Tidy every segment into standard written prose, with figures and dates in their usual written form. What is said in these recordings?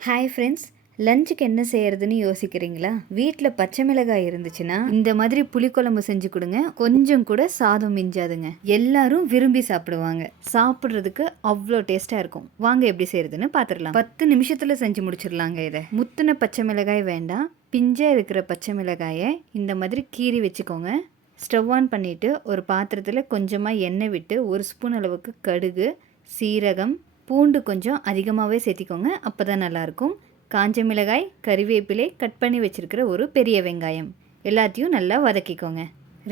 Hi friends, லஞ்சுக்கு என்ன செய்யறதுன்னு யோசிக்கிறீங்களா? வீட்டில் பச்சை மிளகாய் இருந்துச்சுன்னா இந்த மாதிரி புளிக்குழம்பு செஞ்சு கொடுங்க. கொஞ்சம் கூட சாதம் மிஞ்சாதுங்க. எல்லாரும் விரும்பி சாப்பிடுவாங்க. சாப்பிட்றதுக்கு அவ்வளோ டேஸ்ட்டாக இருக்கும். வாங்க எப்படி செய்யறதுன்னு பார்த்துடலாம். 10 நிமிஷத்தில் செஞ்சு முடிச்சிடலாங்க. இதை முத்தின பச்சை மிளகாய் வேண்டாம், பிஞ்சா இருக்கிற பச்சை மிளகாயை இந்த மாதிரி கீறி வச்சுக்கோங்க. ஸ்டவ் ஆன் பண்ணிவிட்டு ஒரு பாத்திரத்தில் கொஞ்சமாக எண்ணெய் விட்டு 1 ஸ்பூன் அளவுக்கு கடுகு, சீரகம், பூண்டு கொஞ்சம் அதிகமாகவே சேர்த்திக்கோங்க. அப்போ தான் நல்லாயிருக்கும். காஞ்ச மிளகாய், கறிவேப்பிலை, கட் பண்ணி வச்சுருக்கிற ஒரு பெரிய வெங்காயம் எல்லாத்தையும் நல்லா வதக்கிக்கோங்க.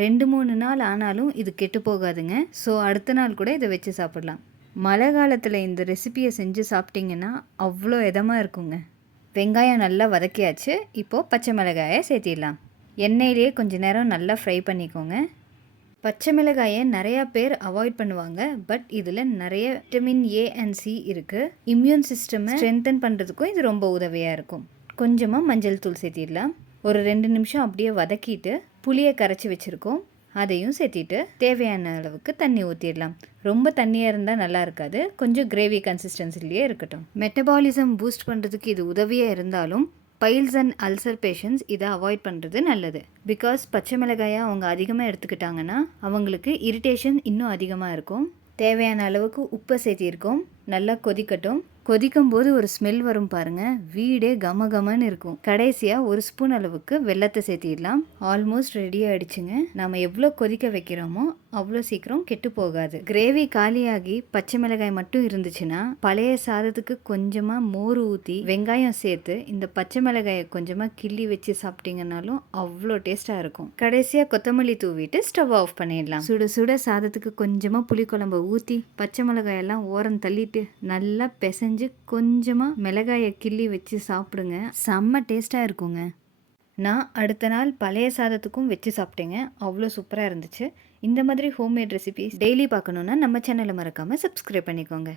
2-3 நாள் ஆனாலும் இது கெட்டு போகாதுங்க. ஸோ அடுத்த நாள் கூட இதை வச்சு சாப்பிட்லாம். மழை காலத்தில் இந்த ரெசிபியை செஞ்சு சாப்பிட்டிங்கன்னா அவ்வளோ இதமாக இருக்குங்க. வெங்காயம் நல்லா வதக்கியாச்சு. இப்போது பச்சை மிளகாயை சேர்த்திடலாம். எண்ணெயிலே கொஞ்சம் நேரம் நல்லா ஃப்ரை பண்ணிக்கோங்க. பச்சை மிளகாயை நிறையா பேர் அவாய்ட் பண்ணுவாங்க. பட் இதில் நிறைய விட்டமின் ஏ அண்ட் சி இருக்குது. இம்யூன் சிஸ்டமை ஸ்ட்ரென்தன் பண்ணுறதுக்கும் இது ரொம்ப உதவியாக இருக்கும். கொஞ்சமாக மஞ்சள் தூள் சேர்த்திடலாம். ஒரு 2 நிமிஷம் அப்படியே வதக்கிட்டு புளியை கரைச்சி வச்சுருக்கோம், அதையும் சேர்த்திட்டு தேவையான அளவுக்கு தண்ணி ஊற்றிடலாம். ரொம்ப தண்ணியாக இருந்தால் நல்லா இருக்காது. கொஞ்சம் கிரேவி கன்சிஸ்டன்சிலேயே இருக்கட்டும். மெட்டபாலிசம் பூஸ்ட் பண்ணுறதுக்கு இது உதவியாக இருந்தாலும் பைல்ஸ் அண்ட் அல்சர் பேஷண்ட்ஸ் இதை அவாய்ட் பண்ணுறது நல்லது. பிகாஸ் பச்சை மிளகாயை அவங்க அதிகமாக எடுத்துக்கிட்டாங்கன்னா அவங்களுக்கு இரிட்டேஷன் இன்னும் அதிகமாக இருக்கும். தேவையான அளவுக்கு உப்பை சேர்த்திருக்கோம். நல்லா கொதிக்கட்டும். கொதிக்கும் போது ஒரு ஸ்மெல் வரும் பாருங்கள், வீடே கமகமன்னு இருக்கும். கடைசியாக 1 ஸ்பூன் அளவுக்கு வெல்லத்தை சேர்த்திடலாம். Almost ready ஆகிடுச்சுங்க. நம்ம எவ்வளோ கொதிக்க வைக்கிறோமோ அவ்வளோ சீக்கிரம் கெட்டு போகாது. கிரேவி காலியாகி பச்சை மிளகாய் மட்டும் இருந்துச்சுன்னா பழைய சாதத்துக்கு கொஞ்சமாக மோர் ஊற்றி வெங்காயம் சேர்த்து இந்த பச்சை மிளகாயை கொஞ்சமாக கிள்ளி வச்சு சாப்பிட்டீங்கன்னாலும் அவ்வளோ டேஸ்ட்டாக இருக்கும். கடைசியாக கொத்தமல்லி தூவிட்டு ஸ்டவ் ஆஃப் பண்ணிடலாம். சுட சுட சாதத்துக்கு கொஞ்சமாக புளிக்குழம்பை ஊற்றி பச்சை மிளகாயெல்லாம் ஓரம் தள்ளிட்டு நல்லா பிசைஞ்சு கொஞ்சமாக மிளகாயை கிள்ளி வச்சு சாப்பிடுங்க. செம்ம டேஸ்ட்டாக இருக்குங்க. நான் அடுத்த நாள் பழைய சாதத்துக்கும் வச்சு சாப்பிட்டேங்க. அவ்வளோ சூப்பராக இருந்துச்சு. இந்த மாதிரி ஹோம்மேட் ரெசிபிஸ் டெய்லி பார்க்கணுன்னா நம்ம சேனலை மறக்காமல் சப்ஸ்கிரைப் பண்ணிக்கோங்க.